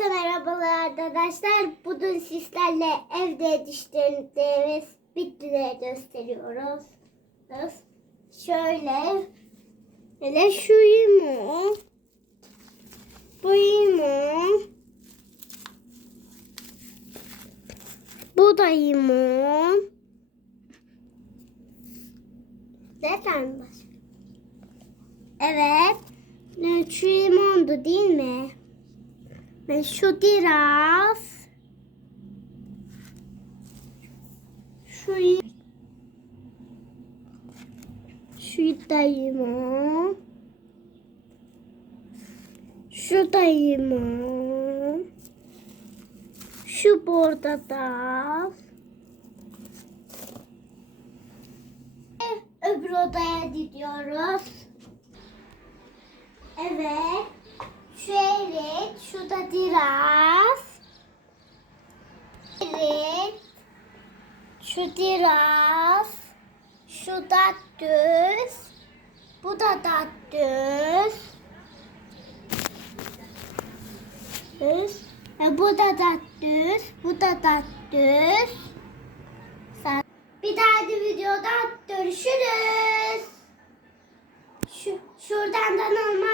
Merhabalar arkadaşlar. Bugün sizlerle evde yetiştirdiğimiz bitkileri gösteriyoruz. Şöyle. Hele şu limon. Bu limon. Bu da limon. Neden başka? Evet. Şu limondu değil mi? Ve şu biraz. Şu şu da. Şu da. Şu burada da. Öbür odaya gidiyoruz. Evet. Şu evet, şu da biraz. Evet. Şu biraz. Şu da düz. Bu da da düz. Düz. E, bu da da düz. Bu da da düz. Bir dahaki videoda görüşürüz. Şu, şuradan da normal.